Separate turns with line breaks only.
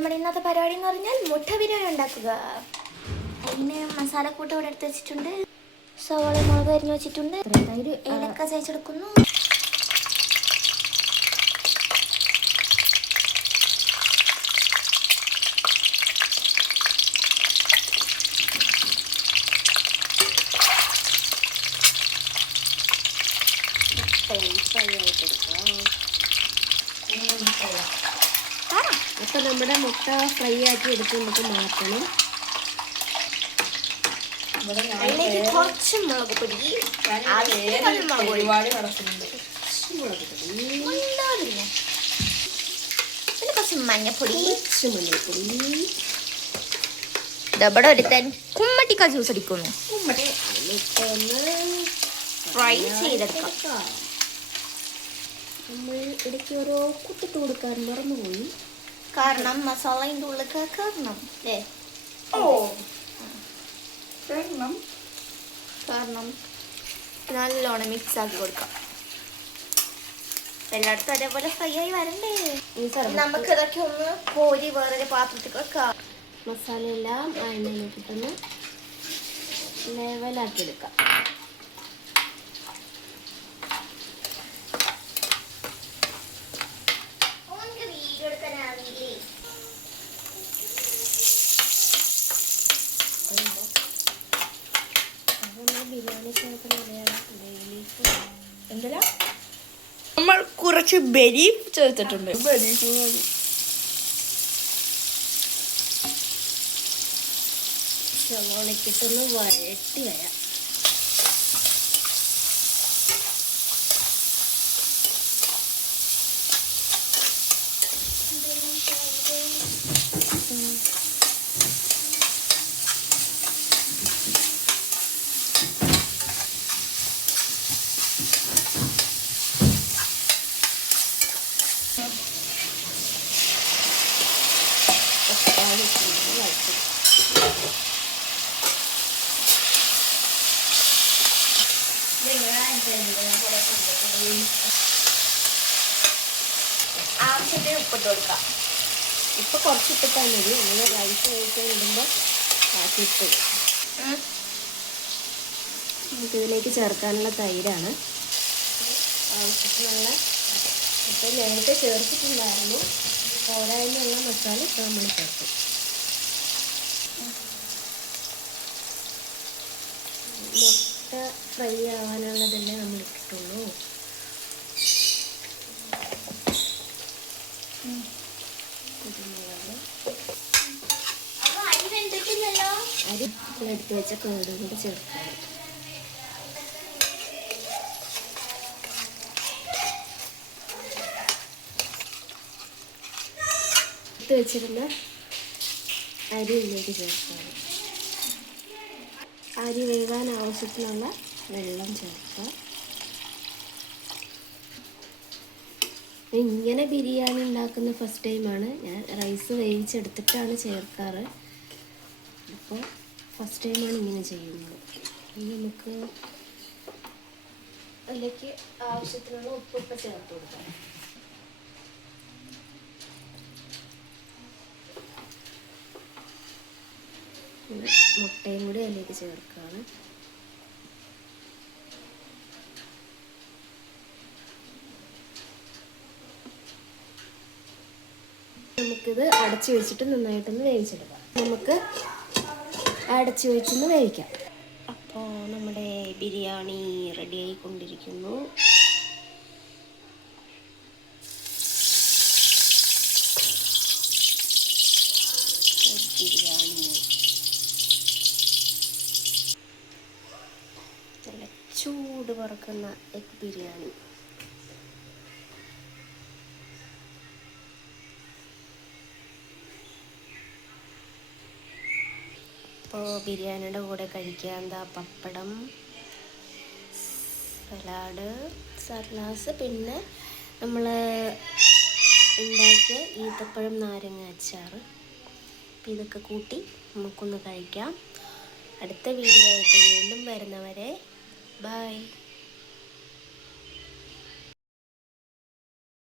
നമ്മുടെ ഇന്നത്തെ പരിപാടി എന്ന് പറഞ്ഞാൽ മുട്ട ബിരിയാണി ഉണ്ടാക്കുക. അതിന് മസാലക്കൂട്ട് ഇവിടെ എടുത്ത് വെച്ചിട്ടുണ്ട്. സവാള മുളക് അരിഞ്ഞ് വെച്ചിട്ടുണ്ട്. തൈര് ഏലക്ക ചതച്ചെടുക്കുന്നു
അപ്പൊ നമ്മുടെ മുട്ട ഫ്രൈ ആക്കി എടുത്ത് നമുക്ക് മാറ്റണം
അതിലേക്ക് കുറച്ച് മുളക് പൊടി ആവശ്യത്തിന് മുളക് പൊടി.
ഒരുപാട് കിടക്കുന്നുണ്ട്
മുളക് പൊടി.
പിന്നെ കുറച്ച് മഞ്ഞപ്പൊടി.
കുറച്ച് മഞ്ഞൾപ്പൊടി
ഇതവിടെ ഒരുത്തൻ കുമ്മട്ടിക്ക ജ്യൂസ് അടിക്കുന്നു.
നമ്മുടെ മുട്ട ഒന്ന്
ഫ്രൈ ചെയ്തെടുക്കാം
നമ്മൾ ഇടയ്ക്ക് ഓരോ കുത്തിട്ട് കൊടുക്കാൻ മറന്നുപോയി.
കാരണം മസാല മസാലയുടെ ഉള്ളിൽ കയറണം അല്ലേ?
ഓ. കാരണം
കാരണം നല്ലോണം മിക്സ് ആക്കി കൊടുക്കാം. എല്ലായിടത്തും അതേപോലെ ഫ്രൈ ആയി വരണ്ടേ. നമുക്ക് ഇതൊക്കെ ഒന്ന് കോരി വേറൊരു പാത്രത്തിൽ വെക്കാം.
മസാല എല്ലാം ആ ലെവലാക്കി ഇട്ടൊന്ന് എടുക്കാം നമ്മൾ
നമ്മൾ കുറച്ച് ബെരീഫ് ചേർത്തിട്ടുണ്ട്.
സവാളക്കിട്ടൊന്ന് വഴട്ടി വരാം.
ആവശ്യത്തിന് ഉപ്പിട്ട് കൊടുക്കാം.
ഇപ്പൊ കുറച്ചിട്ടിട്ടാൽ മതി. നമ്മൾ റൈസ് കഴിക്കാൻ ഇടുമ്പോൾ. നമുക്ക് ഇതിലേക്ക് ചേർക്കാനുള്ള തൈരാണ്. ആവശ്യത്തിനുള്ള ഇപ്പം നേരത്തെ ചേർത്തിട്ടുണ്ടായിരുന്നു. പോരായ്മയുള്ള മസാല ഇപ്പൊ നമ്മൾ ചേർക്കും. മുട്ട ഫ്രൈ ആവാനുള്ളതല്ലേ നമ്മൾ ഇട്ടിട്ടുള്ളൂ കുരുമുളക്
അപ്പൊ അരി വെന്തിട്ടില്ലല്ലോ
അരി എടുത്ത് വെച്ച കേടും കൂടി ചേർക്കാം എടുത്ത് വെച്ചിരുന്ന അരി ഇതിലേക്ക് ചേർക്കാം അരി വേകാൻ ആവശ്യത്തിനുള്ള വെള്ളം ചേർക്കാം ഇങ്ങനെ ബിരിയാണി ഉണ്ടാക്കുന്ന ഫസ്റ്റ് ടൈമാണ് ഞാൻ റൈസ് വേവിച്ചെടുത്തിട്ടാണ് ചേർക്കാറ്. അപ്പോൾ ഫസ്റ്റ് ടൈമാണ് ഇങ്ങനെ ചെയ്യുന്നത്. ഇനി നമുക്ക് അതിലേക്ക് ആവശ്യത്തിനുള്ള ഉപ്പൊക്കെ ചേർത്ത് കൊടുക്കാം. മുട്ടയും കൂടി അതിലേക്ക് ചേർക്കുകയാണ് നമുക്കിത് അടച്ചു വെച്ചിട്ട് നന്നായിട്ടൊന്ന് വേവിച്ചെടുക്കാം. നമുക്ക് അടച്ചു വെച്ചൊന്ന് വേവിക്കാം. അപ്പോൾ നമ്മുടെ ബിരിയാണി റെഡി ആയിക്കൊണ്ടിരിക്കുന്നു. ബിരിയാണി. നല്ല ചൂട് പറക്കുന്ന എഗ് ബിരിയാണി. അപ്പോൾ ബിരിയാണിയുടെ കൂടെ കഴിക്കുക. എന്താ പപ്പടം സലാഡ് സർലാസ് പിന്നെ നമ്മൾ ഉണ്ടാക്കിയ ഈത്തപ്പഴം നാരങ്ങ അച്ചാർ അപ്പോൾ ഇതൊക്കെ കൂട്ടി നമുക്കൊന്ന് കഴിക്കാം. അടുത്ത വീഡിയോ ആയിട്ട് വീണ്ടും വരുന്നവരെ ബൈ